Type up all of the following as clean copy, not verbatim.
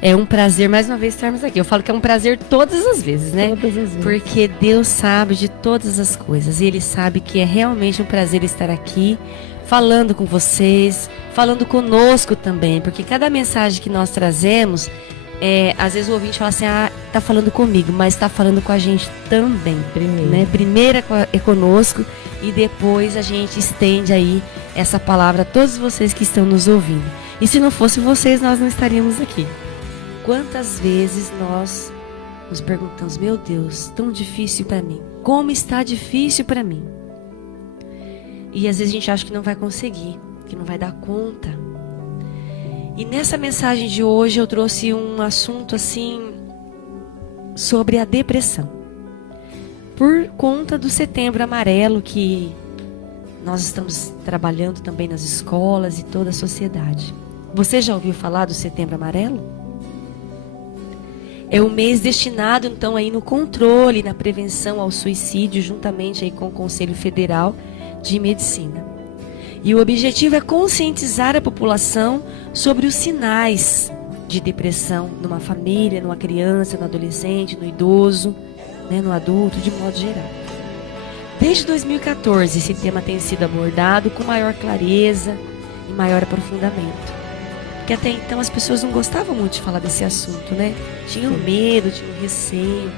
É um prazer, mais uma vez, estarmos aqui. Eu falo que é um prazer todas as vezes, né? Todas as vezes. Porque Deus sabe de todas as coisas. E Ele sabe que é realmente um prazer estar aqui, falando com vocês, falando conosco também. Porque cada mensagem que nós trazemos, às vezes o ouvinte fala assim, tá falando comigo, mas tá falando com a gente também. Primeiro. Né? Primeiro é conosco e depois a gente estende aí essa palavra a todos vocês que estão nos ouvindo. E se não fosse vocês, nós não estaríamos aqui. Quantas vezes nós nos perguntamos, meu Deus, tão difícil para mim. Como está difícil para mim? E às vezes a gente acha que não vai conseguir, que não vai dar conta. E nessa mensagem de hoje eu trouxe um assunto assim sobre a depressão. Por conta do Setembro Amarelo que nós estamos trabalhando também nas escolas e toda a sociedade. Você já ouviu falar do Setembro Amarelo? É um mês destinado, então, aí no controle, na prevenção ao suicídio, juntamente aí com o Conselho Federal de Medicina. E o objetivo é conscientizar a população sobre os sinais de depressão numa família, numa criança, no adolescente, no idoso, né, no adulto, de modo geral. Desde 2014, esse tema tem sido abordado com maior clareza e maior aprofundamento. Porque até então as pessoas não gostavam muito de falar desse assunto, né? Tinham medo, tinham receio.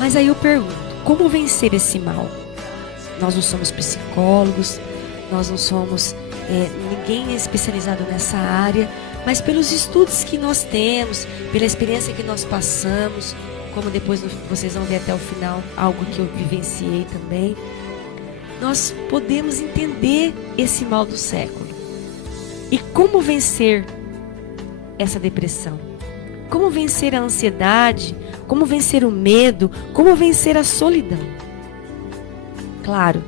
Mas aí eu pergunto, como vencer esse mal? Nós não somos psicólogos, nós não somos ninguém é especializado nessa área, mas pelos estudos que nós temos, pela experiência que nós passamos, como depois vocês vão ver até o final, algo que eu vivenciei também, nós podemos entender esse mal do século. E como vencer essa depressão? Como vencer a ansiedade? Como vencer o medo? Como vencer a solidão? Claro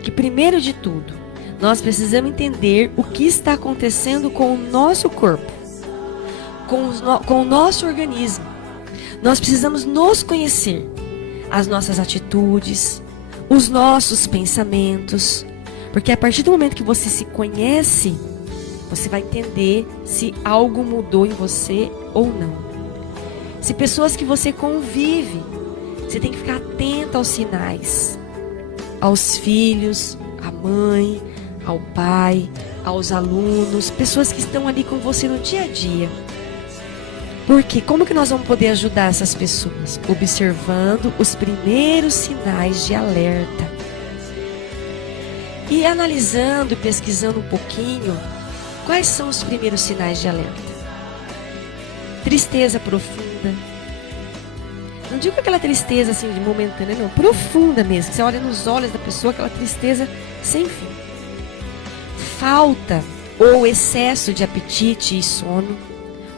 que primeiro de tudo, nós precisamos entender o que está acontecendo com o nosso corpo, com o nosso organismo. Nós precisamos nos conhecer, as nossas atitudes, os nossos pensamentos, porque a partir do momento que você se conhece, você vai entender se algo mudou em você ou não. Se pessoas que você convive, você tem que ficar atento aos sinais, aos filhos, à mãe, ao pai, aos alunos, pessoas que estão ali com você no dia a dia. Porque como que nós vamos poder ajudar essas pessoas? Observando os primeiros sinais de alerta. E analisando, pesquisando um pouquinho, quais são os primeiros sinais de alerta? Tristeza profunda. Não digo aquela tristeza assim de momentânea, não. Profunda mesmo. Você olha nos olhos da pessoa, aquela tristeza sem fim. Falta ou excesso de apetite e sono.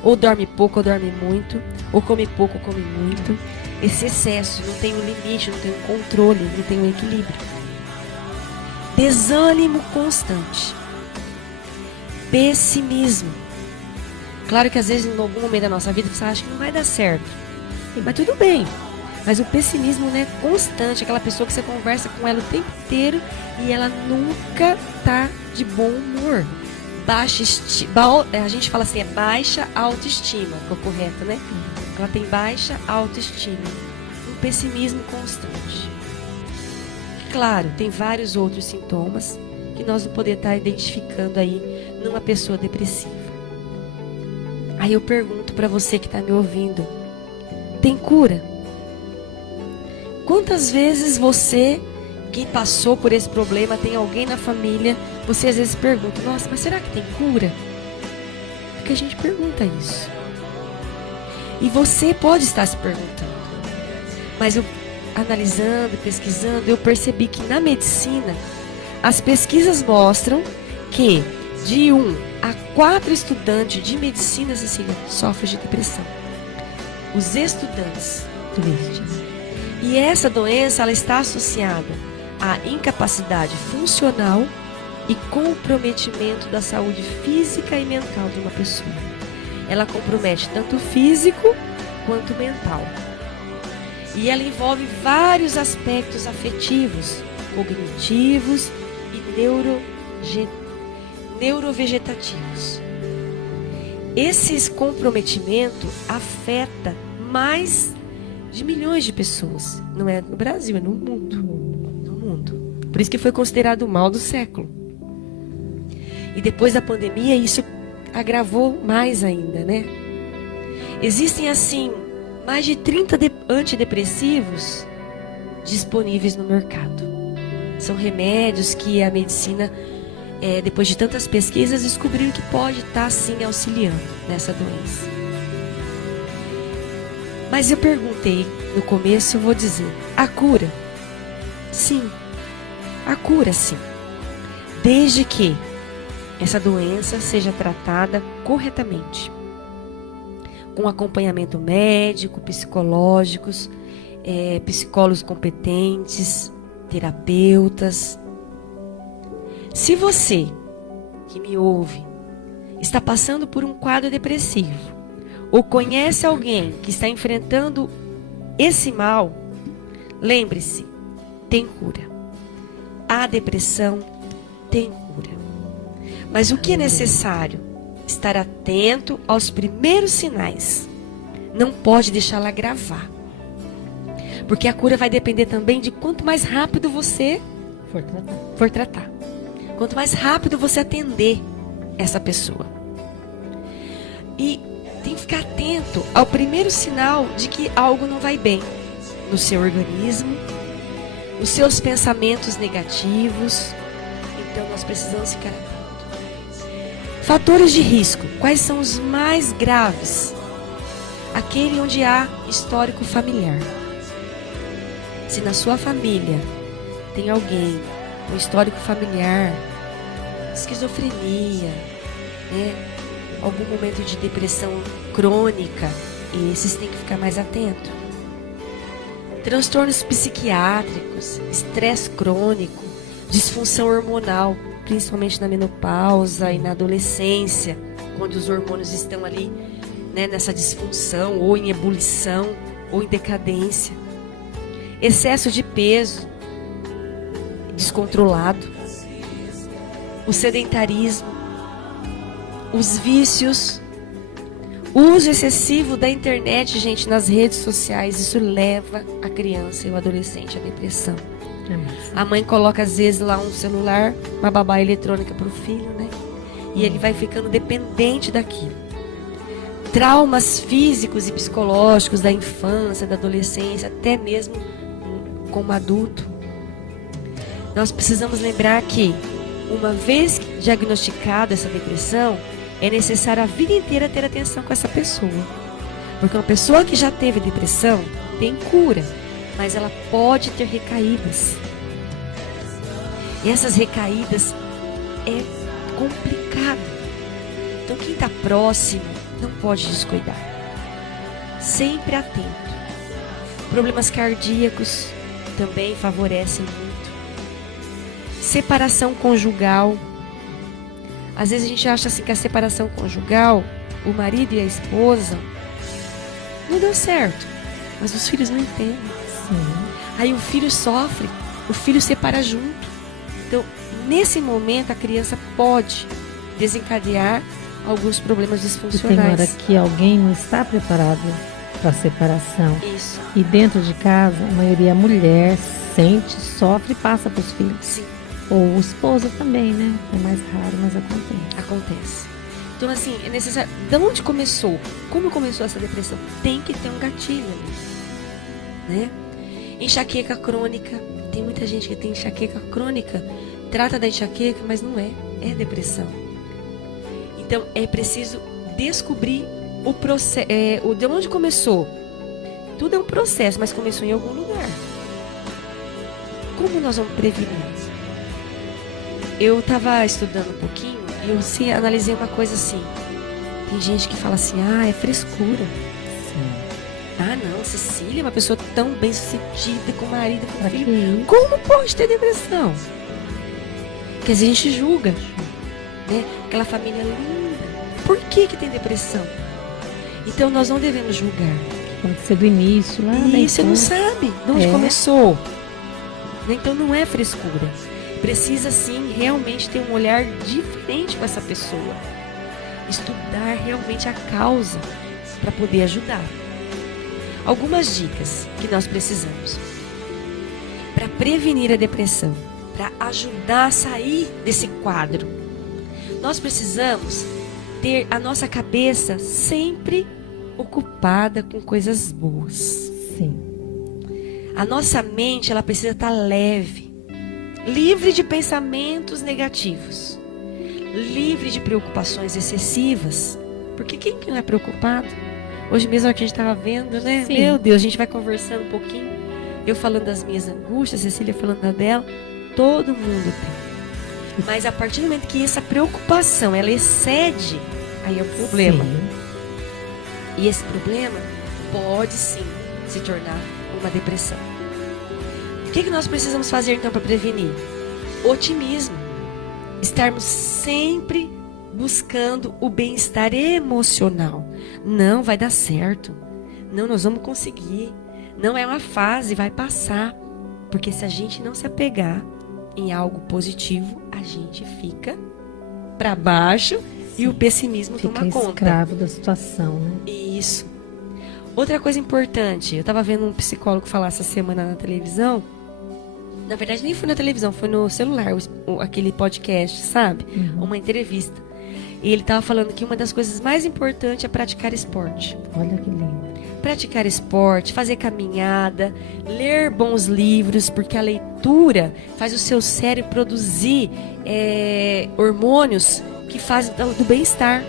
Ou dorme pouco ou dorme muito. Ou come pouco ou come muito. Esse excesso não tem um limite, não tem um controle, não tem um equilíbrio. Desânimo constante. Pessimismo. Claro que às vezes em algum momento da nossa vida você acha que não vai dar certo. Mas tudo bem. Mas o pessimismo, né, constante, aquela pessoa que você conversa com ela o tempo inteiro e ela nunca tá de bom humor. A gente fala assim, é baixa autoestima, que é o correto, né? Ela tem baixa autoestima. Um pessimismo constante. Claro, tem vários outros sintomas que nós não podemos estar identificando aí numa pessoa depressiva. Aí eu pergunto para você que está me ouvindo, tem cura? Quantas vezes você, que passou por esse problema, tem alguém na família, você às vezes pergunta, nossa, mas será que tem cura? Porque a gente pergunta isso. E você pode estar se perguntando. Mas eu, analisando, pesquisando, eu percebi que na medicina, as pesquisas mostram que de 1 a 4 estudantes de medicina, Cecília, sofrem de depressão. Os estudantes de medicina. E essa doença, ela está associada à incapacidade funcional e comprometimento da saúde física e mental de uma pessoa. Ela compromete tanto o físico quanto o mental. E ela envolve vários aspectos afetivos, cognitivos e neurovegetativos. esse comprometimento afeta mais de milhões de pessoas. Não é no Brasil, é no mundo. No mundo. Por isso que foi considerado o mal do século. E depois da pandemia, isso agravou mais ainda, né? Existem, assim, mais de 30 antidepressivos disponíveis no mercado. São remédios que a medicina, depois de tantas pesquisas, descobriu que pode estar, sim, auxiliando nessa doença. Mas eu perguntei no começo, eu vou dizer, a cura? Sim, a cura sim. Desde que essa doença seja tratada corretamente. Com acompanhamento médico, psicológicos, psicólogos competentes, terapeutas. Se você, que me ouve, está passando por um quadro depressivo, ou conhece alguém que está enfrentando esse mal, lembre-se, tem cura. A depressão tem cura. Mas o que é necessário? Estar atento aos primeiros sinais. Não pode deixá-la agravar. Porque a cura vai depender também de quanto mais rápido você for tratar. Quanto mais rápido você atender essa pessoa. E tem que ficar atento ao primeiro sinal de que algo não vai bem no seu organismo, nos seus pensamentos negativos. Então nós precisamos ficar atentos. Fatores de risco. Quais são os mais graves? Aquele onde há histórico familiar. Se na sua família tem alguém com histórico familiar, esquizofrenia, algum momento de depressão crônica, esses têm que ficar mais atentos. Transtornos psiquiátricos, estresse crônico, disfunção hormonal, principalmente na menopausa e na adolescência, quando os hormônios estão ali, nessa disfunção, ou em ebulição, ou em decadência. Excesso de peso descontrolado, o sedentarismo, os vícios, o uso excessivo da internet, gente, nas redes sociais, isso leva a criança e o adolescente à depressão. A mãe coloca às vezes lá um celular, uma babá eletrônica para o filho, né? E ele vai ficando dependente daquilo. Traumas físicos e psicológicos da infância, da adolescência, até mesmo como adulto. Nós precisamos lembrar que, uma vez diagnosticada essa depressão, é necessário a vida inteira ter atenção com essa pessoa. Porque uma pessoa que já teve depressão tem cura, mas ela pode ter recaídas. E essas recaídas é complicado. Então quem está próximo não pode descuidar. Sempre atento. Problemas cardíacos também favorecem muito. Separação conjugal. Às vezes a gente acha assim que a separação conjugal, o marido e a esposa, não deu certo. Mas os filhos não entendem. Sim. Aí o filho sofre, o filho separa junto. Então, nesse momento, a criança pode desencadear alguns problemas disfuncionais. E tem hora que alguém não está preparado para a separação. Isso. E dentro de casa, a maioria é mulher, sente, sofre e passa para os filhos. Sim. Ou o esposo também, né? É mais raro, mas acontece. Acontece. Então, assim, é necessário... De onde começou? Como começou essa depressão? Tem que ter um gatilho ali, né? Enxaqueca crônica. Tem muita gente que tem enxaqueca crônica. Trata da enxaqueca, mas não é. É depressão. Então, é preciso descobrir o processo... de onde começou. Tudo é um processo, mas começou em algum lugar. Como nós vamos prevenir? Eu estava estudando um pouquinho e eu analisei uma coisa assim. Tem gente que fala assim, é frescura. Sim. Ah, não, Cecília é uma pessoa tão bem sucedida, com marido, com filho. Como pode ter depressão? Porque às vezes a gente julga, né? Aquela família linda. Por que tem depressão? Então nós não devemos julgar. Aconteceu do início, lá na Isso, você não sabe de onde começou. Então não é frescura. Precisa sim realmente ter um olhar diferente com essa pessoa. estudar realmente a causa para poder ajudar. Algumas dicas que nós precisamos para prevenir a depressão, para ajudar a sair desse quadro. Nós precisamos ter a nossa cabeça sempre ocupada com coisas boas. Sim. A nossa mente, ela precisa estar leve, livre de pensamentos negativos, livre de preocupações excessivas. Porque quem que não é preocupado? Hoje mesmo que a gente estava vendo, né? Sim. Meu Deus, a gente vai conversando um pouquinho. Eu falando das minhas angústias, Cecília falando da dela. Todo mundo tem. Mas a partir do momento que essa preocupação, ela excede, aí é o problema. Sim. E esse problema pode sim se tornar uma depressão. O que nós precisamos fazer então para prevenir? Otimismo. Estarmos sempre buscando o bem-estar emocional. Não vai dar certo. Não, nós vamos conseguir. Não é uma fase, vai passar. Porque se a gente não se apegar em algo positivo, a gente fica para baixo e o pessimismo Fica toma conta. escravo da situação, né? Isso. Outra coisa importante, eu estava vendo um psicólogo falar essa semana na televisão. Na verdade, nem foi na televisão, foi no celular, aquele podcast, sabe? Uma entrevista. E ele estava falando que uma das coisas mais importantes é praticar esporte. Olha que lindo. Praticar esporte, fazer caminhada, ler bons livros, porque a leitura faz o seu cérebro produzir hormônios que fazem do bem-estar.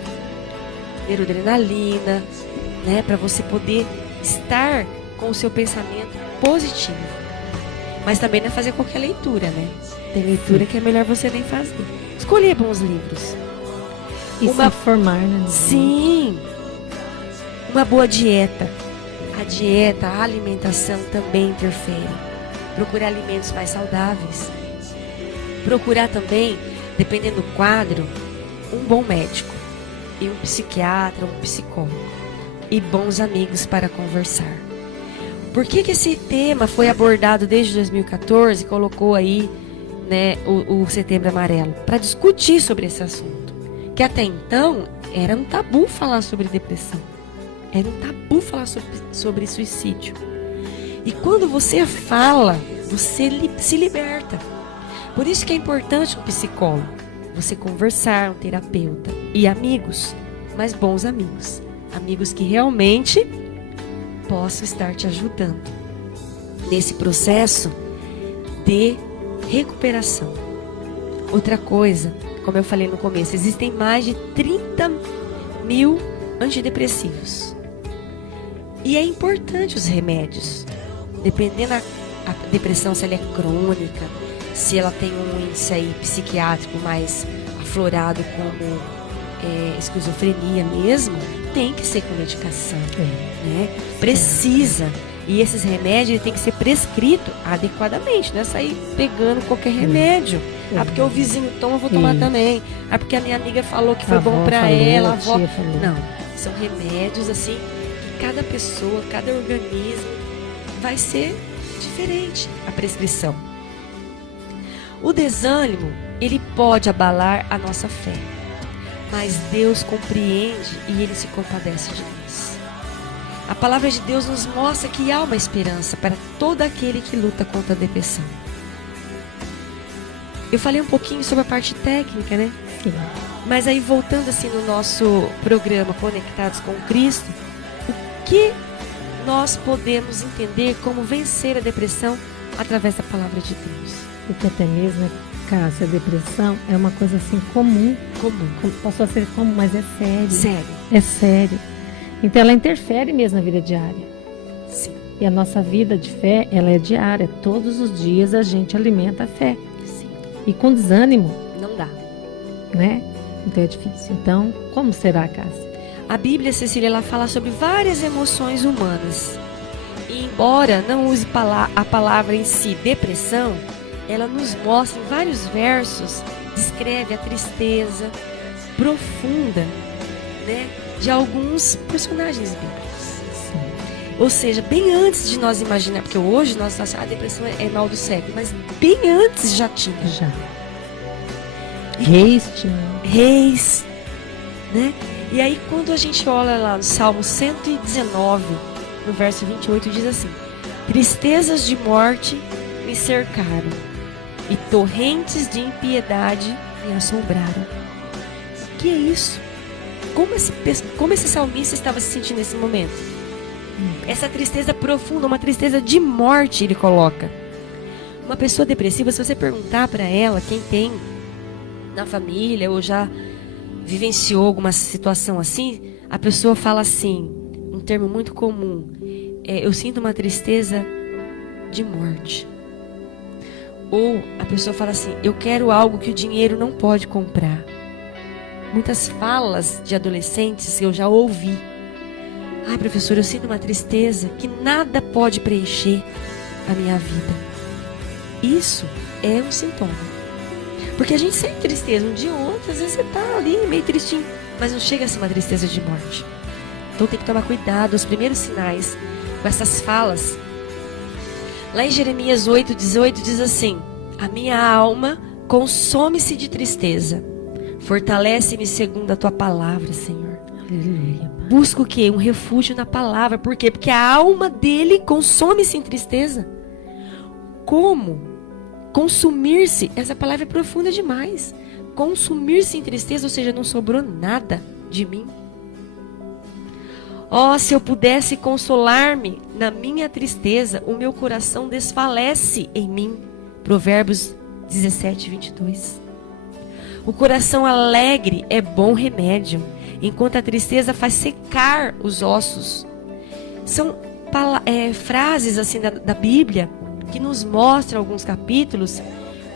Neuroadrenalina, né? Para você poder estar com o seu pensamento positivo. Mas também não é fazer qualquer leitura, né? Tem leitura que é melhor você nem fazer. Escolher bons livros. E se formar, né? Sim. Uma boa dieta. A dieta, a alimentação também interfere. Procurar alimentos mais saudáveis. Procurar também, dependendo do quadro, um bom médico. E um psiquiatra, um psicólogo. E bons amigos para conversar. Por que esse tema foi abordado desde 2014 e colocou aí, né, o Setembro Amarelo? Para discutir sobre esse assunto. Que até então era um tabu falar sobre depressão. Era um tabu falar sobre suicídio. E quando você fala, você se liberta. Por isso que é importante um psicólogo. Você conversar, um terapeuta. E amigos, mas bons amigos. Amigos que realmente possam estar te ajudando nesse processo de recuperação. Outra coisa, como eu falei no começo, existem mais de 30 mil antidepressivos. E é importante os remédios. Dependendo a depressão, se ela é crônica, se ela tem um índice aí psiquiátrico mais aflorado como esquizofrenia mesmo, tem que ser com medicação, né? Precisa. E esses remédios têm que ser prescritos adequadamente, não é sair pegando qualquer remédio. Ah, porque o vizinho toma, eu vou tomar também. Ah, porque a minha amiga falou que foi bom pra ela, a avó. Não, são remédios assim que cada pessoa, cada organismo vai ser diferente a prescrição. O desânimo, ele pode abalar a nossa fé. Mas Deus compreende e Ele se compadece de nós. A palavra de Deus nos mostra que há uma esperança para todo aquele que luta contra a depressão. Eu falei um pouquinho sobre a parte técnica, né? Sim. Mas aí voltando assim no nosso programa Conectados com Cristo, o que nós podemos entender como vencer a depressão através da palavra de Deus? Porque até mesmo, Cássia, a depressão é uma coisa assim comum. Passou a ser comum, mas é sério. Sério. É sério. Então ela interfere mesmo na vida diária. Sim. E a nossa vida de fé, ela é diária. Todos os dias a gente alimenta a fé. Sim. E com desânimo, não dá, né? Então é difícil. Então, como será, Cássia? A Bíblia, Cecília, ela fala sobre várias emoções humanas. E embora não use a palavra em si, depressão, ela nos mostra em vários versos, descreve a tristeza profunda, né, de alguns personagens bíblicos. Sim. Ou seja, bem antes de nós imaginar, porque hoje nós achamos a depressão é mal do século, mas bem antes já tinha. Já. Reis tinha. Reis. né? E aí quando a gente olha lá no Salmo 119, no verso 28, diz assim: tristezas de morte me cercaram e torrentes de impiedade me assombraram. Que é isso? Como esse salmista estava se sentindo nesse momento? Essa tristeza profunda, uma tristeza de morte, ele coloca. Uma pessoa depressiva, se você perguntar para ela, quem tem na família ou já vivenciou alguma situação assim, a pessoa fala assim, um termo muito comum: eu sinto uma tristeza de morte. Ou a pessoa fala assim: eu quero algo que o dinheiro não pode comprar. Muitas falas de adolescentes eu já ouvi: ai, professor, eu sinto uma tristeza que nada pode preencher a minha vida. Isso é um sintoma. Porque a gente sente tristeza um dia ou outro, às vezes você está ali meio tristinho, mas não chega a ser uma tristeza de morte. Então tem que tomar cuidado, os primeiros sinais com essas falas. Lá em Jeremias 8:18 diz assim: a minha alma consome-se de tristeza, fortalece-me segundo a tua palavra, Senhor. Aleluia. Busca o quê? Um refúgio na palavra. Por quê? Porque a alma dele consome-se em tristeza. Como? Consumir-se, essa palavra é profunda demais. Consumir-se em tristeza, ou seja, não sobrou nada de mim. Se eu pudesse consolar-me na minha tristeza, o meu coração desfalece em mim. Provérbios 17:22. O coração alegre é bom remédio, enquanto a tristeza faz secar os ossos. São frases assim da Bíblia que nos mostram alguns capítulos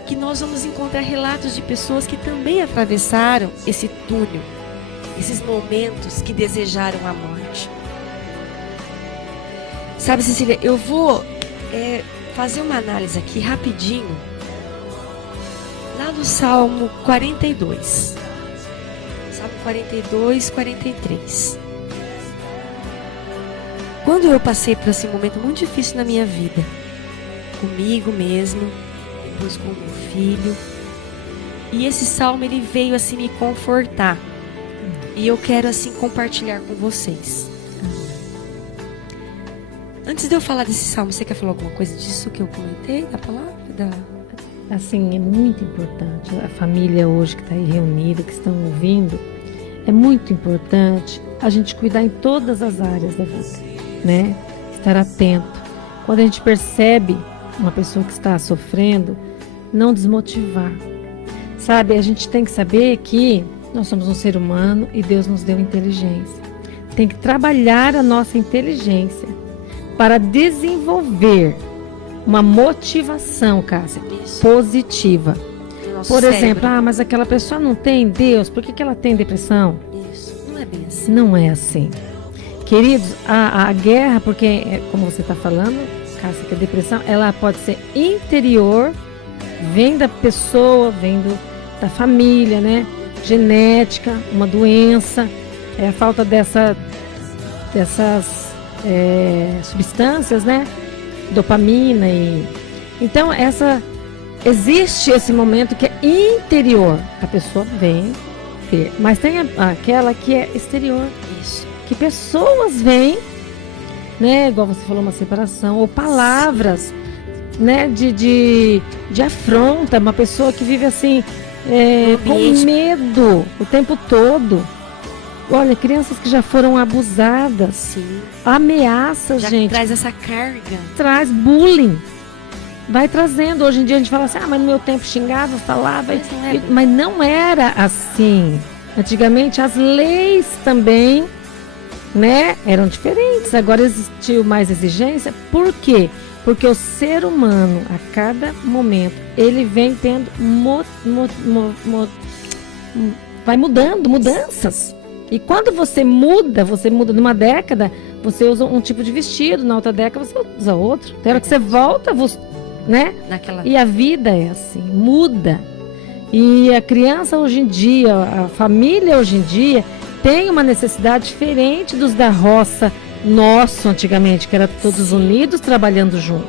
que nós vamos encontrar relatos de pessoas que também atravessaram esse túnel, esses momentos que desejaram a morte. Sabe, Cecília, eu vou fazer uma análise aqui rapidinho, lá do Salmo 42. Salmo 42, 43. Quando eu passei por esse momento muito difícil na minha vida, comigo mesmo, depois com o meu filho, e esse salmo ele veio assim me confortar, e eu quero assim compartilhar com vocês. Antes de eu falar desse salmo, você quer falar alguma coisa disso que eu comentei, da palavra? Assim, é muito importante, a família hoje que está aí reunida, que estão ouvindo, é muito importante a gente cuidar em todas as áreas da vida, né? Estar atento. Quando a gente percebe uma pessoa que está sofrendo, não desmotivar. Sabe, a gente tem que saber que nós somos um ser humano e Deus nos deu inteligência. Tem que trabalhar a nossa inteligência para desenvolver uma motivação, Cássia, positiva. Por exemplo, mas aquela pessoa não tem Deus, por que ela tem depressão? Isso, não é bem assim. Não é assim. Queridos, a guerra, porque, como você está falando, Cássia, que a depressão, ela pode ser interior, vem da pessoa, vem da família, né? Genética, uma doença, a falta dessas substâncias, né? Dopamina então existe esse momento que é interior, a pessoa vem ter, mas tem aquela que é exterior. Isso. Que pessoas vêm, né? Igual você falou, uma separação, ou palavras, né? De afronta, uma pessoa que vive assim, com medo o tempo todo. Olha, crianças que já foram abusadas. Sim. Ameaças, já gente. Traz essa carga. Traz bullying. Vai trazendo. Hoje em dia a gente fala assim, mas no meu tempo xingava, falava. Mas não era assim. Antigamente as leis também, né, eram diferentes. Agora existiu mais exigência. Por quê? Porque o ser humano, a cada momento, ele vem tendo vai mudando, mudanças. E quando você muda numa década, você usa um tipo de vestido, na outra década você usa outro. Tem hora que você volta, né? E a vida é assim, muda. E a criança hoje em dia, a família hoje em dia, tem uma necessidade diferente dos da roça nosso antigamente, que era todos unidos trabalhando junto.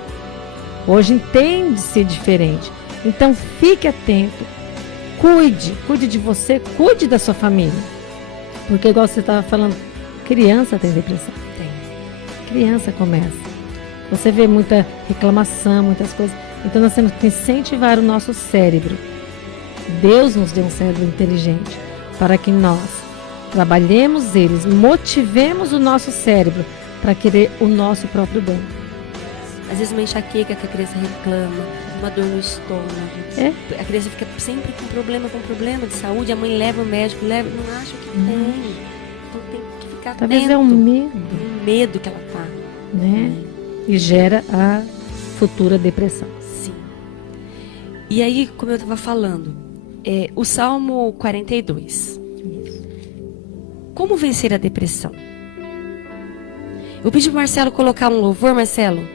Hoje entende-se diferente. Então fique atento, cuide de você, cuide da sua família. Porque igual você estava falando, criança tem depressão. Tem. Criança começa. Você vê muita reclamação, muitas coisas. Então nós temos que incentivar o nosso cérebro. Deus nos deu um cérebro inteligente para que nós trabalhemos eles, motivemos o nosso cérebro para querer o nosso próprio bem. Às vezes uma enxaqueca que a criança reclama, uma dor no estômago. A criança fica sempre com problema de saúde, a mãe leva o médico, não acha que tem. Então tem que ficar atento. Talvez é um medo. Um medo que ela tá. Né? E gera a futura depressão. Sim. E aí, como eu estava falando, o Salmo 42. Como vencer a depressão? Eu pedi para o Marcelo colocar um louvor, Marcelo,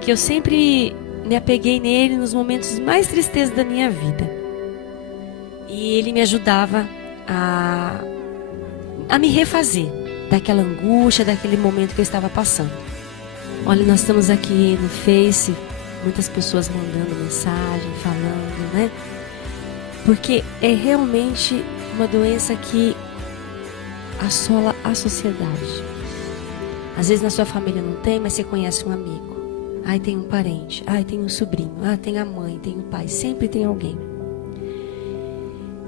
que eu sempre me apeguei nele nos momentos mais tristes da minha vida. E ele me ajudava a me refazer daquela angústia, daquele momento que eu estava passando. Olha, nós estamos aqui no Face, muitas pessoas mandando mensagem, falando, né? Porque é realmente uma doença que assola a sociedade. Às vezes na sua família não tem, mas você conhece um amigo. Ai, tem um parente. Ai, tem um sobrinho. Ah, tem a mãe, tem o pai. Sempre tem alguém.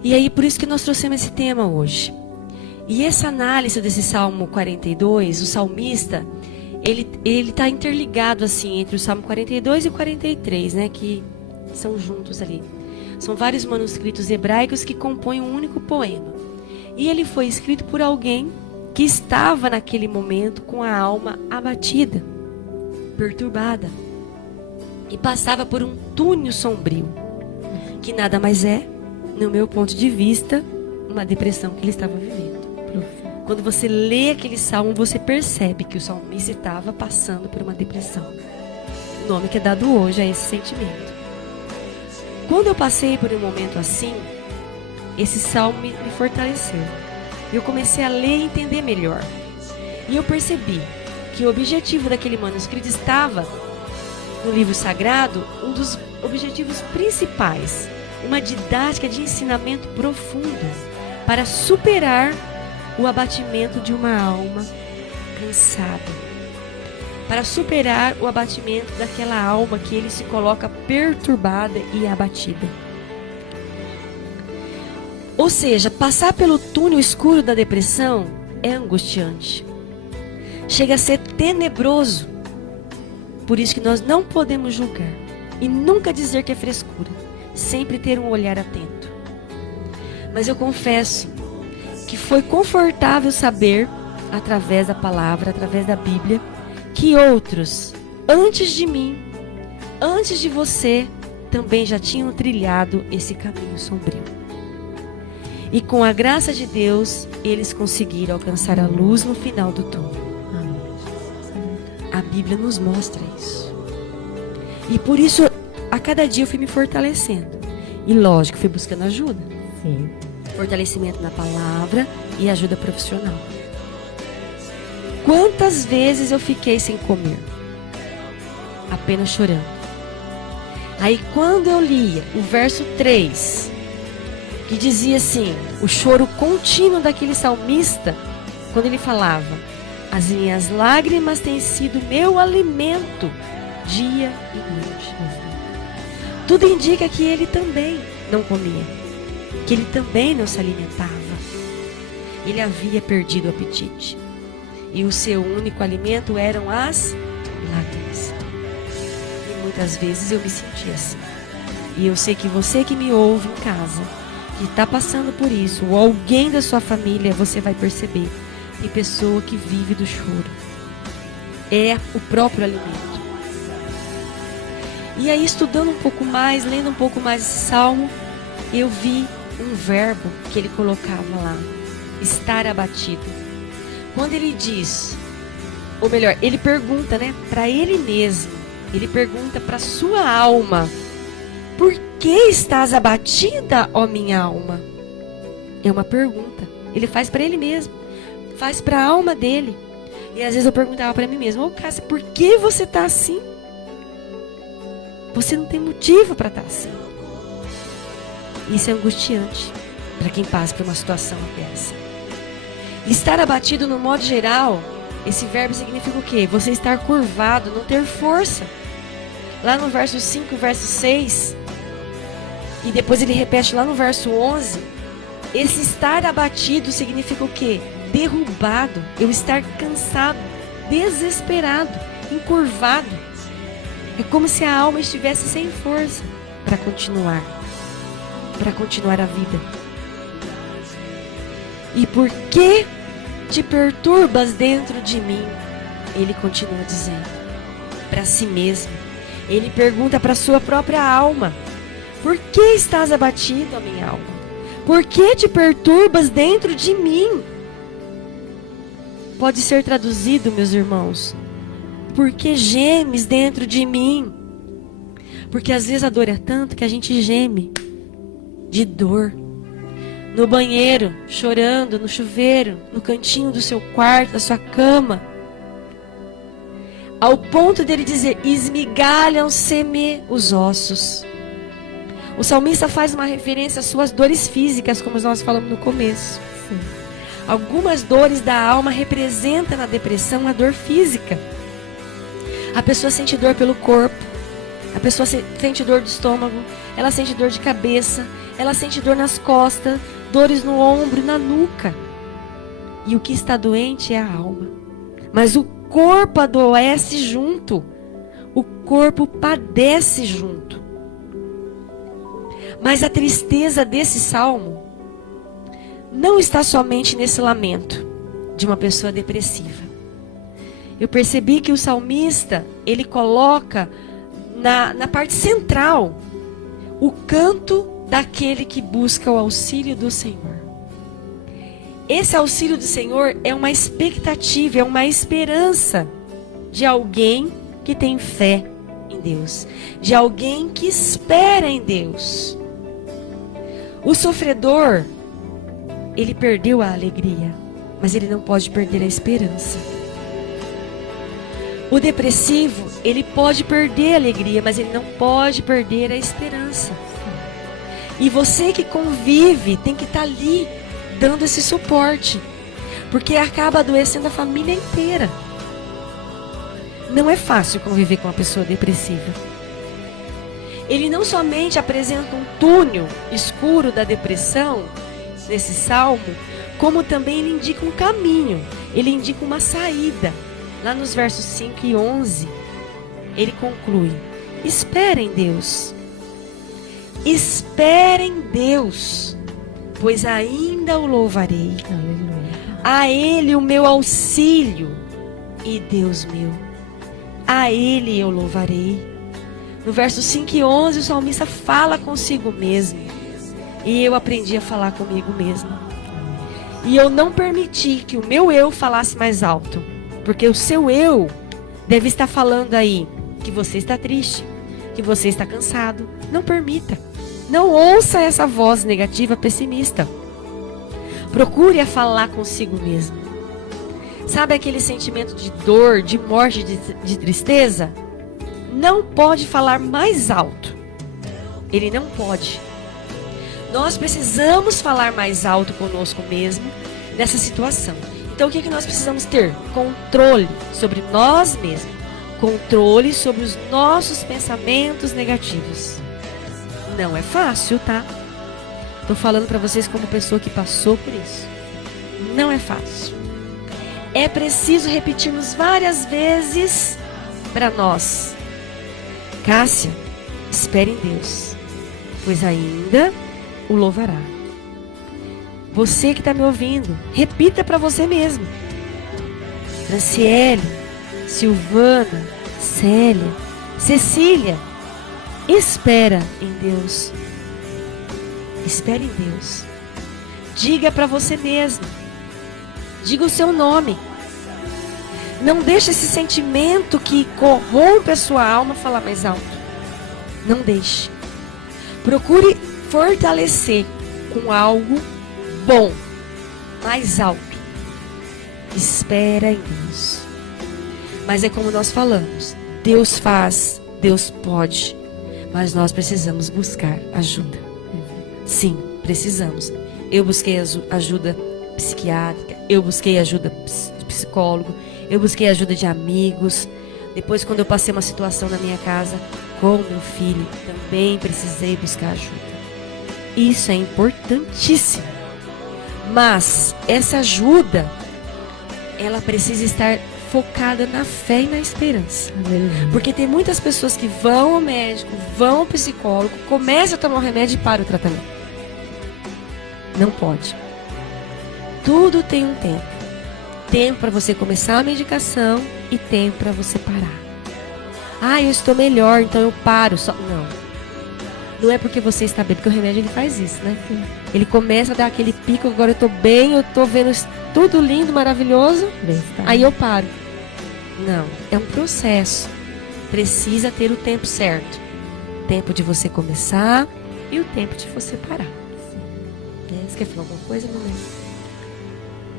E aí, por isso que nós trouxemos esse tema hoje. E essa análise desse Salmo 42, o salmista, ele está interligado assim entre o Salmo 42 e o 43, né? Que são juntos ali. São vários manuscritos hebraicos que compõem um único poema. E ele foi escrito por alguém que estava naquele momento com a alma abatida, perturbada, e passava por um túnel sombrio, que nada mais é, no meu ponto de vista, uma depressão que ele estava vivendo. Quando você lê aquele salmo, você percebe que o salmista estava passando por uma depressão. O nome que é dado hoje a esse sentimento. Quando eu passei por um momento assim, esse salmo me fortaleceu. Eu comecei a ler e entender melhor. E eu percebi que o objetivo daquele manuscrito estava no livro sagrado, um dos objetivos principais, uma didática de ensinamento profundo para superar o abatimento de uma alma cansada, para superar o abatimento daquela alma que ele se coloca perturbada e abatida. Ou seja, passar pelo túnel escuro da depressão é angustiante. Chega a ser tenebroso. Por isso que nós não podemos julgar e nunca dizer que é frescura. Sempre ter um olhar atento. Mas eu confesso que foi confortável saber, através da palavra, através da Bíblia, que outros, antes de mim, antes de você, também já tinham trilhado esse caminho sombrio. E com a graça de Deus, eles conseguiram alcançar a luz no final do túnel. A Bíblia nos mostra isso. E por isso, a cada dia eu fui me fortalecendo. E lógico, fui buscando ajuda. Sim. Fortalecimento na palavra e ajuda profissional. Quantas vezes eu fiquei sem comer? Apenas chorando. Aí quando eu lia o verso 3... que dizia assim, o choro contínuo daquele salmista, quando ele falava, as minhas lágrimas têm sido meu alimento, dia e noite. Tudo indica que ele também não comia, que ele também não se alimentava. Ele havia perdido o apetite. E o seu único alimento eram as lágrimas. E muitas vezes eu me sentia assim. E eu sei que você que me ouve em casa, que está passando por isso, ou alguém da sua família, você vai perceber. Tem pessoa que vive do choro. É o próprio alimento. E aí, estudando um pouco mais, lendo um pouco mais esse salmo, eu vi um verbo que ele colocava lá, estar abatido. Quando ele diz, ou melhor, ele pergunta, né, para ele mesmo, ele pergunta para sua alma, por que estás abatida, ó minha alma? É uma pergunta. Ele faz para ele mesmo. Faz para a alma dele. E às vezes eu perguntava para mim mesmo, ô Cássia, por que você está assim? Você não tem motivo para estar assim. Isso é angustiante para quem passa por uma situação dessa. Estar abatido, no modo geral, esse verbo significa o quê? Você estar curvado, não ter força. Lá no verso 5, verso 6, e depois ele repete lá no verso 11, esse estar abatido significa o quê? Derrubado, eu estar cansado, desesperado, encurvado. É como se a alma estivesse sem força para continuar a vida. E por que te perturbas dentro de mim? Ele continua dizendo para si mesmo. Ele pergunta para sua própria alma: por que estás abatido, a minha alma? Por que te perturbas dentro de mim? Pode ser traduzido, meus irmãos, por que gemes dentro de mim? Porque às vezes a dor é tanto que a gente geme de dor. No banheiro, chorando, no chuveiro, no cantinho do seu quarto, da sua cama. Ao ponto dele dizer: esmigalham-se-me os ossos. O salmista faz uma referência às suas dores físicas, como nós falamos no começo. Sim. Algumas dores da alma representam na depressão a dor física. A pessoa sente dor pelo corpo, a pessoa sente dor do estômago, ela sente dor de cabeça, ela sente dor nas costas, dores no ombro e na nuca. E o que está doente é a alma. Mas o corpo adoece junto. O corpo padece junto. Mas a tristeza desse salmo não está somente nesse lamento de uma pessoa depressiva. Eu percebi que o salmista, ele coloca na parte central o canto daquele que busca o auxílio do Senhor. Esse auxílio do Senhor é uma expectativa, é uma esperança de alguém que tem fé em Deus, de alguém que espera em Deus. O sofredor, ele perdeu a alegria, mas ele não pode perder a esperança. O depressivo, ele pode perder a alegria, mas ele não pode perder a esperança. E você que convive tem que estar ali dando esse suporte, porque acaba adoecendo a família inteira. Não é fácil conviver com uma pessoa depressiva. Ele não somente apresenta um túnel escuro da depressão nesse salmo, como também ele indica um caminho, ele indica uma saída. Lá nos versos 5 e 11, ele conclui: espere em Deus. Espere em Deus, pois ainda o louvarei. Aleluia. A Ele o meu auxílio e Deus meu. A Ele eu louvarei. No verso 5 e 11, o salmista fala consigo mesmo. E eu aprendi a falar comigo mesmo. E eu não permiti que o meu eu falasse mais alto. Porque o seu eu deve estar falando aí que você está triste, que você está cansado. Não permita. Não ouça essa voz negativa, pessimista. Procure a falar consigo mesmo. Sabe aquele sentimento de dor, de morte, de tristeza? Não pode falar mais alto. Ele não pode. Nós precisamos falar mais alto conosco mesmo nessa situação. Então o que nós precisamos ter? Controle sobre nós mesmos. Controle sobre os nossos pensamentos negativos. Não é fácil, tá? Tô falando para vocês como pessoa que passou por isso. Não é fácil. É preciso repetirmos várias vezes para nós. Cássia, espere em Deus, pois ainda o louvará. Você que está me ouvindo, repita para você mesmo. Franciele, Silvana, Célia, Cecília, espera em Deus. Espere em Deus. Diga para você mesmo. Diga o seu nome. Não deixe esse sentimento que corrompe a sua alma falar mais alto. Não deixe. Procure fortalecer com algo bom, mais alto. Espera em Deus. Mas é como nós falamos. Deus faz, Deus pode. Mas nós precisamos buscar ajuda. Sim, precisamos. Eu busquei ajuda psiquiátrica, eu busquei ajuda de psicólogo, eu busquei ajuda de amigos. Depois, quando eu passei uma situação na minha casa com meu filho, também precisei buscar ajuda. Isso é importantíssimo. Mas essa ajuda, ela precisa estar focada na fé e na esperança. Porque tem muitas pessoas que vão ao médico, vão ao psicólogo, começam a tomar o remédio e param o tratamento. Não pode. Tudo tem um tempo. Tempo para você começar a medicação e tempo para você parar. Ah, eu estou melhor, então eu paro. Não. Não é porque você está bem, porque o remédio ele faz isso, né? Ele começa a dar aquele pico, agora eu estou bem, eu estou vendo tudo lindo, maravilhoso, aí eu paro. Não, é um processo. Precisa ter o tempo certo. O tempo de você começar e o tempo de você parar. Você quer falar alguma coisa, mamãe?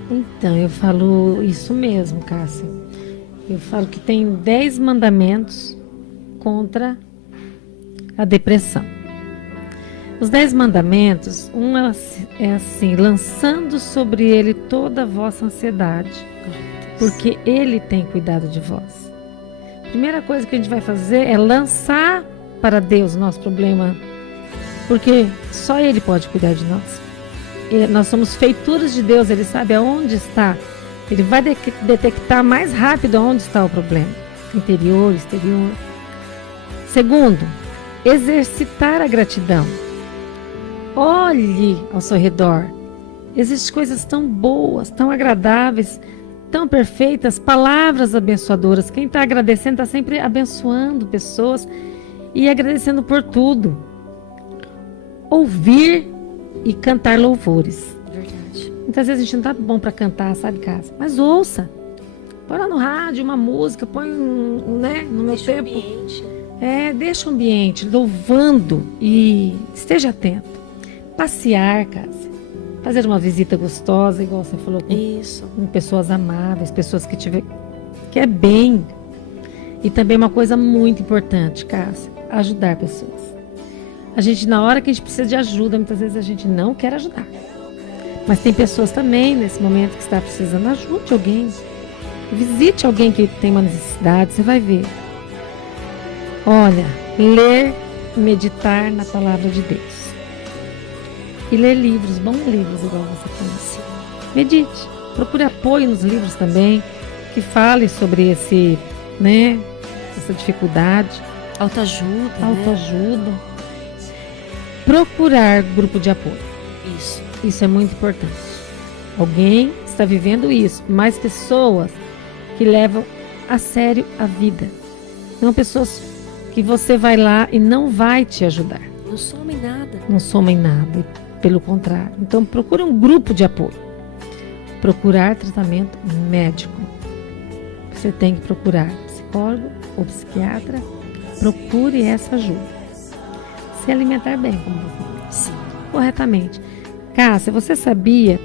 Então, eu falo isso mesmo, Cássia. Eu falo que tem 10 mandamentos contra a depressão. Os 10 mandamentos, um é assim, lançando sobre ele toda a vossa ansiedade, porque ele tem cuidado de vós. Primeira coisa que a gente vai fazer é lançar para Deus o nosso problema, porque só Ele pode cuidar de nós. Nós somos feituras de Deus, Ele sabe aonde está. Ele vai detectar mais rápido aonde está o problema, interior, exterior. Segundo, exercitar a gratidão. Olhe ao seu redor. Existem coisas tão boas, tão agradáveis, tão perfeitas, palavras abençoadoras. Quem está agradecendo está sempre abençoando pessoas e agradecendo por tudo. Ouvir e cantar louvores. Verdade. Muitas vezes a gente não está bom para cantar, sabe, casa? Mas ouça. Põe lá no rádio uma música, põe né, no meu tempo. Ambiente. Deixa o ambiente louvando e esteja atento. Passear, casa. Fazer uma visita gostosa, igual você falou, com pessoas amáveis, pessoas que é bem. E também uma coisa muito importante, Cássia, ajudar pessoas. A gente, na hora que a gente precisa de ajuda, muitas vezes a gente não quer ajudar. Mas tem pessoas também, nesse momento, que está precisando, ajude alguém. Visite alguém que tem uma necessidade, você vai ver. Olha, ler, meditar na palavra de Deus. E ler livros, bons livros, igual você conhece. Medite. Procure apoio nos livros também, que fale sobre essa dificuldade. Autoajuda. Autoajuda. Procurar grupo de apoio. Isso é muito importante. Alguém está vivendo isso. Mais pessoas que levam a sério a vida. Não pessoas que você vai lá e não vai te ajudar. Não somem nada. Não somem nada. Pelo contrário. Então, procure um grupo de apoio. Procurar tratamento médico. Você tem que procurar psicólogo ou psiquiatra. Procure essa ajuda. Se alimentar bem, como você disse. Sim. Corretamente. Cássia, você sabia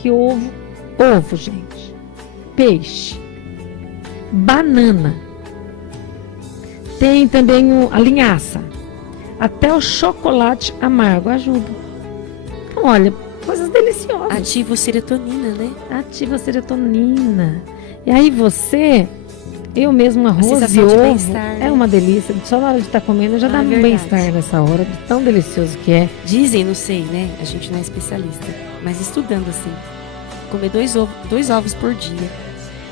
que ovo, gente, peixe, banana, tem também a linhaça, até o chocolate amargo ajuda. Então, olha, coisas deliciosas. Ativa a serotonina, né? Ativa a serotonina. E aí eu mesmo, arroz e ovo, né? é uma delícia. Só na hora de estar comendo já dá um bem-estar nessa hora, de tão delicioso que é. Dizem, não sei, né? A gente não é especialista, mas estudando assim, comer dois ovos por dia,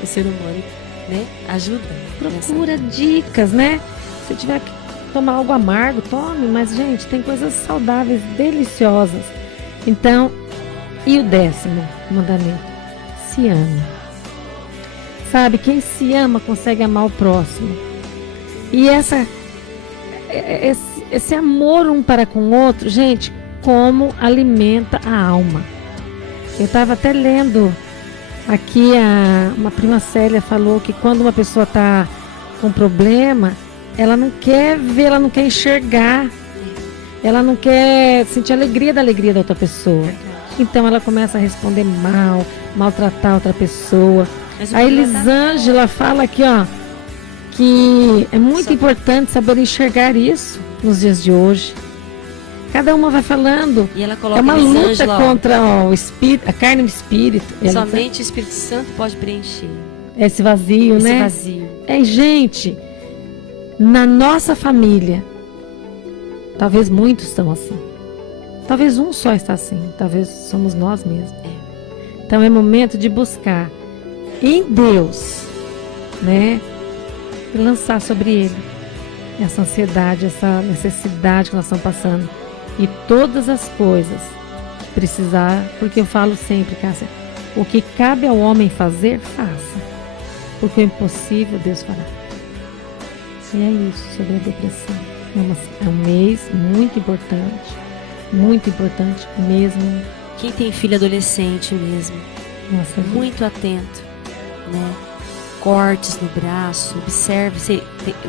o ser humano, né? Ajuda. Procura dicas, né? Se tiver que tomar algo amargo, tome, mas, gente, tem coisas saudáveis, deliciosas. Então, e o 10º mandamento? Se ame. Sabe, quem se ama consegue amar o próximo. E esse amor um para com o outro, gente, como alimenta a alma. Eu estava até lendo aqui, uma prima Célia falou que quando uma pessoa está com problema, ela não quer ver, ela não quer enxergar, ela não quer sentir alegria da outra pessoa. Então ela começa a responder mal, maltratar outra pessoa. A Elisângela fala aqui, que é muito importante saber enxergar isso nos dias de hoje. Cada uma vai falando. E ela coloca É uma Elisângela, luta contra o espírito, a carne e o espírito. Somente o Espírito Santo pode preencher esse vazio, esse né? vazio. Gente, na nossa família, talvez muitos estão assim. Talvez um só está assim. Talvez somos nós mesmos. Então é momento de buscar em Deus, né? E lançar sobre Ele essa ansiedade, essa necessidade que nós estamos passando. E todas as coisas precisar, porque eu falo sempre, Cássia, o que cabe ao homem fazer, faça. Porque o impossível Deus fará. E é isso sobre a depressão. É um mês muito importante mesmo. Quem tem filho adolescente mesmo, Nossa, muito atento, né? Cortes no braço, observe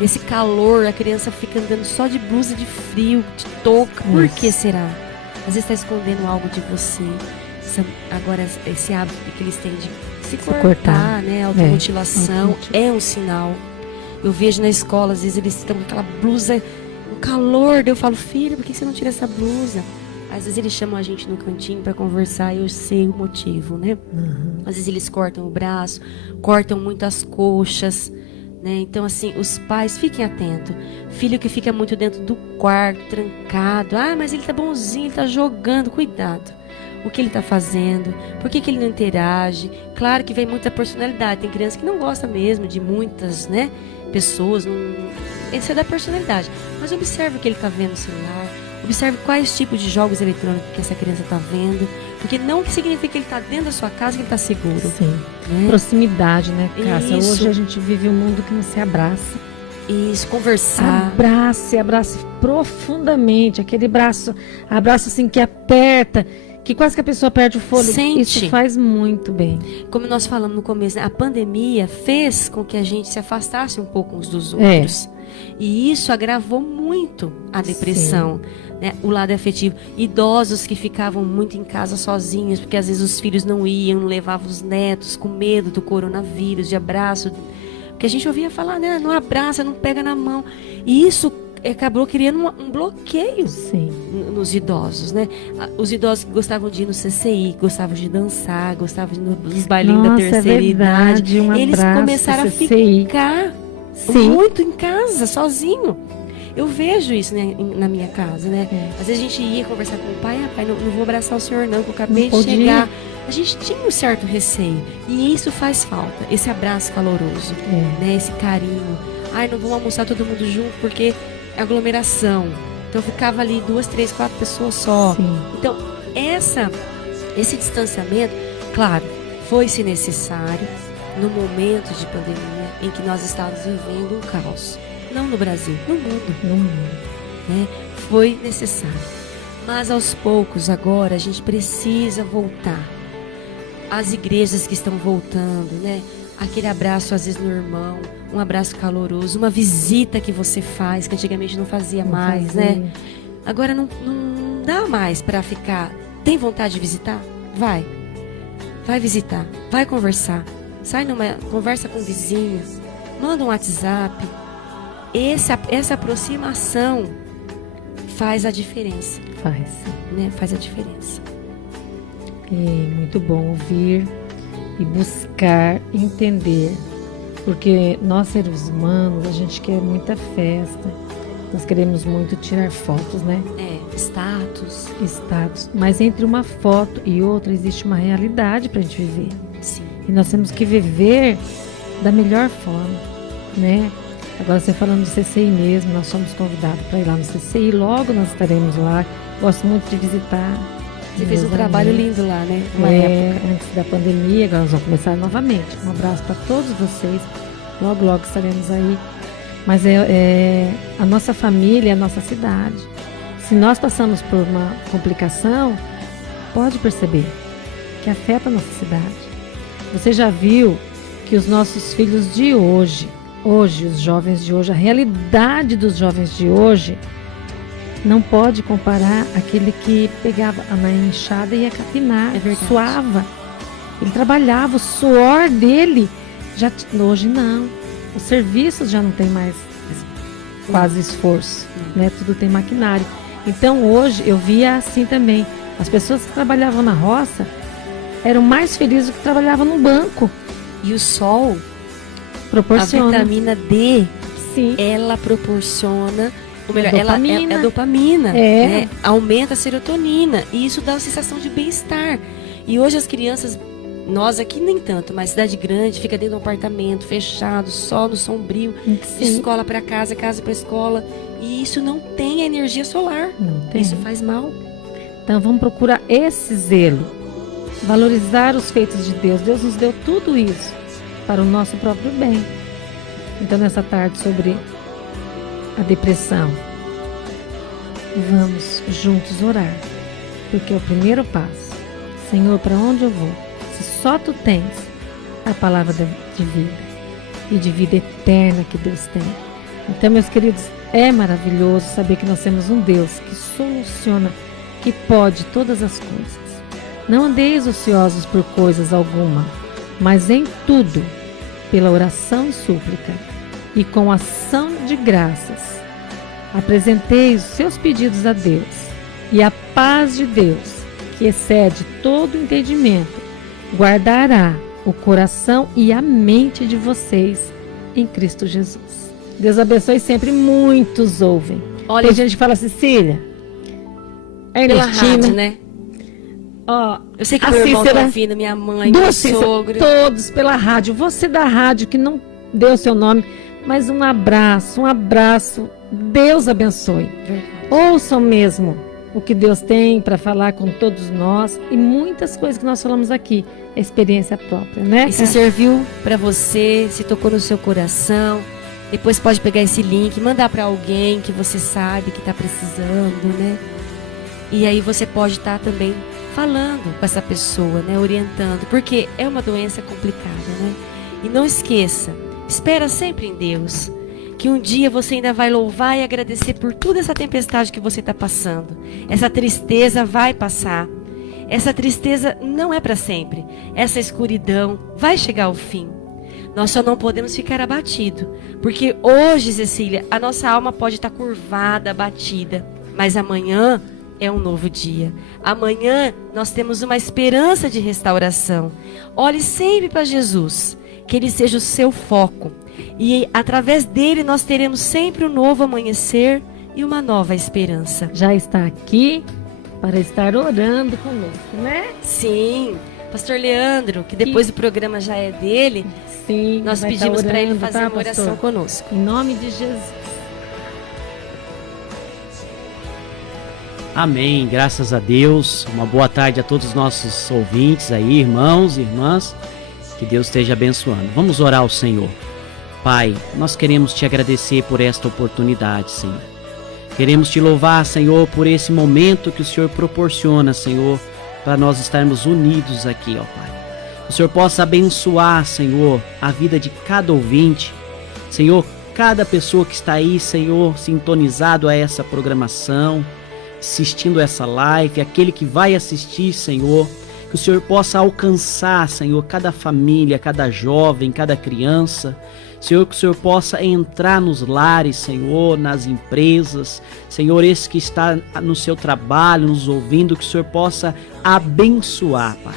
esse calor, a criança fica andando só de blusa de frio, de touca. Por que será? Às vezes está escondendo algo de você. Agora, esse hábito que eles têm de se cortar, né? Automutilação é um sinal. Eu vejo na escola, às vezes eles estão com aquela blusa, um calor. Eu falo, filho, por que você não tira essa blusa? Às vezes eles chamam a gente no cantinho para conversar e eu sei o motivo, né? Às vezes eles cortam o braço, cortam muito as coxas, né? Então, assim, os pais, fiquem atentos. Filho que fica muito dentro do quarto, trancado. Ah, mas ele tá bonzinho, ele tá jogando. Cuidado. O que ele tá fazendo? Por que ele não interage? Claro que vem muita personalidade. Tem criança que não gosta mesmo de muitas, né, pessoas. Isso é da personalidade. Mas observe o que ele tá vendo no celular. Observe quais tipos de jogos eletrônicos que essa criança está vendo. Porque não significa que ele está dentro da sua casa que ele está seguro. Sim. Né? Proximidade, né, Cássia? Isso. Hoje a gente vive um mundo que não se abraça. Isso, conversar. Abrace profundamente. Aquele abraço assim que aperta, que quase que a pessoa perde o fôlego. Sente. Isso faz muito bem. Como nós falamos no começo, né? A pandemia fez com que a gente se afastasse um pouco uns dos outros. E isso agravou muito a depressão, né? O lado afetivo. Idosos que ficavam muito em casa sozinhos, porque às vezes os filhos não iam, levavam os netos com medo do coronavírus, de abraço. Porque a gente ouvia falar, né? Não abraça, não pega na mão. E isso acabou criando um bloqueio nos idosos, né? Os idosos que gostavam de ir no CCI, gostavam de dançar, gostavam de ir nos bailinhos da terceira idade. Eles começaram a ficar muito em casa, sozinho. Eu vejo isso, né, na minha casa, né? Às vezes a gente ia conversar com o pai, pai, não vou abraçar o senhor não, que eu acabei de chegar. A gente tinha um certo receio. E isso faz falta, esse abraço caloroso, né? Esse carinho. Ai, não vamos almoçar todo mundo junto porque é aglomeração. Então ficava ali 2, 3, 4 pessoas só. Então, esse distanciamento, claro, foi-se necessário no momento de pandemia em que nós estávamos vivendo um caos. Não no Brasil, no mundo. Né? Foi necessário. Mas aos poucos, agora, a gente precisa voltar. As igrejas que estão voltando, né? Aquele abraço, às vezes, no irmão, um abraço caloroso, uma visita que você faz, que antigamente não fazia mais, né? Agora não dá mais para ficar. Tem vontade de visitar? Vai visitar, vai conversar. Sai conversa com o vizinho, manda um WhatsApp. Essa aproximação faz a diferença. Faz a diferença. É muito bom ouvir e buscar entender, porque nós seres humanos, a gente quer muita festa, nós queremos muito tirar fotos, né? Status, mas entre uma foto e outra existe uma realidade para a gente viver. Sim. E nós temos que viver da melhor forma, né? Agora você falando do CCI mesmo, nós somos convidados para ir lá no CCI, logo nós estaremos lá. Gosto muito de visitar. Você fez um trabalho lindo lá, né? Uma época. Antes da pandemia, agora nós vamos começar novamente. Um abraço para todos vocês. Logo estaremos aí. Mas a nossa família, a nossa cidade. Se nós passamos por uma complicação, pode perceber que afeta a nossa cidade. Você já viu que os nossos filhos de hoje, os jovens de hoje, a realidade dos jovens de hoje não pode comparar aquele que pegava na enxada e ia capinar, suava. Ele trabalhava, o suor dele, hoje não. Os serviços já não tem mais quase esforço, né? Tudo tem maquinário. Então hoje eu via assim também. As pessoas que trabalhavam na roça eram mais felizes do que trabalhavam no banco. E o sol, Proporciona. a vitamina D, Sim. ela proporciona, ou melhor, Dopamina. é a dopamina, É. né? Aumenta a serotonina, e isso dá uma sensação de bem-estar. E hoje as crianças, nós aqui nem tanto, mas cidade grande, fica dentro de um apartamento fechado, só no sombrio, de Sim. escola para casa, casa para escola, e isso não tem a energia solar. Não tem. Isso faz mal. Então vamos procurar esse zelo, valorizar os feitos de Deus. Deus nos deu tudo isso para o nosso próprio bem. Então nessa tarde sobre a depressão, vamos juntos orar, porque é o primeiro passo. Senhor, para onde eu vou? Se só Tu tens a palavra de vida e de vida eterna que Deus tem. Então, meus queridos, é maravilhoso saber que nós temos um Deus que soluciona, que pode todas as coisas. Não andeis ociosos por coisas alguma, mas em tudo, pela oração e súplica, e com ação de graças, apresenteis os seus pedidos a Deus, e a paz de Deus, que excede todo entendimento, guardará o coração e a mente de vocês em Cristo Jesus. Deus abençoe sempre, muitos ouvem. Olha, Tem gente que fala, Cecília, pela Ernestina, rádio, né? ó, Eu sei que a meu irmão tá Cícera, ouvindo, minha mãe, meu Cícera, sogro. todos pela rádio. Você da rádio que não deu seu nome, mas um abraço, Deus abençoe. Verdade. Ouçam mesmo o que Deus tem para falar com todos nós e muitas coisas que nós falamos aqui, é experiência própria, né? E se serviu para você, se tocou no seu coração, depois pode pegar esse link, mandar para alguém que você sabe que está precisando, né? E aí você pode estar também falando com essa pessoa, né? Orientando, porque é uma doença complicada, né? E não esqueça, espera sempre em Deus, que um dia você ainda vai louvar e agradecer por toda essa tempestade que você está passando. Essa tristeza vai passar. Essa tristeza não é para sempre. Essa escuridão vai chegar ao fim. Nós só não podemos ficar abatidos, porque hoje, Cecília, a nossa alma pode estar curvada, abatida, mas amanhã é um novo dia. Amanhã nós temos uma esperança de restauração. Olhe sempre para Jesus, que Ele seja o seu foco. E através dele nós teremos sempre um novo amanhecer e uma nova esperança. Já está aqui para estar orando conosco, né? Sim, Pastor Leandro, que depois o programa já é dele, Sim. nós vai pedimos estar para ele orando, fazer tá, uma oração pastor? conosco. Em nome de Jesus. Amém, graças a Deus. Uma boa tarde a todos os nossos ouvintes aí, irmãos e irmãs. Que Deus esteja abençoando. Vamos orar ao Senhor. Pai, nós queremos te agradecer por esta oportunidade, Senhor. Queremos te louvar, Senhor, por esse momento que o Senhor proporciona, Senhor, para nós estarmos unidos aqui, ó Pai. O Senhor possa abençoar, Senhor, a vida de cada ouvinte. Senhor, cada pessoa que está aí, Senhor, sintonizado a essa programação, assistindo essa live, aquele que vai assistir, Senhor, que o Senhor possa alcançar, Senhor, cada família, cada jovem, cada criança. Senhor, que o Senhor possa entrar nos lares, Senhor, nas empresas. Senhor, esse que está no seu trabalho, nos ouvindo, que o Senhor possa abençoar, Pai.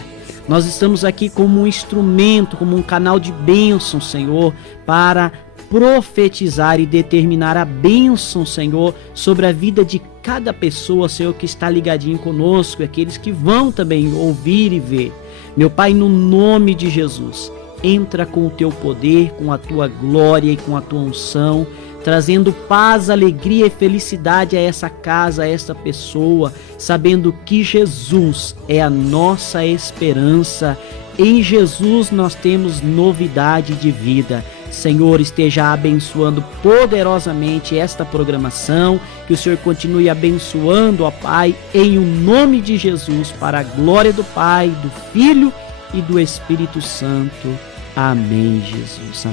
Nós estamos aqui como um instrumento, como um canal de bênção, Senhor, para profetizar e determinar a bênção, Senhor, sobre a vida de cada pessoa, Senhor, que está ligadinho conosco, e aqueles que vão também ouvir e ver. Meu Pai, no nome de Jesus, entra com o teu poder, com a tua glória e com a tua unção, trazendo paz, alegria e felicidade a essa casa, a essa pessoa, sabendo que Jesus é a nossa esperança. Em Jesus nós temos novidade de vida. Senhor, esteja abençoando poderosamente esta programação, que o Senhor continue abençoando, ó Pai, em o nome de Jesus, para a glória do Pai, do Filho e do Espírito Santo. Amém, Jesus. Amém.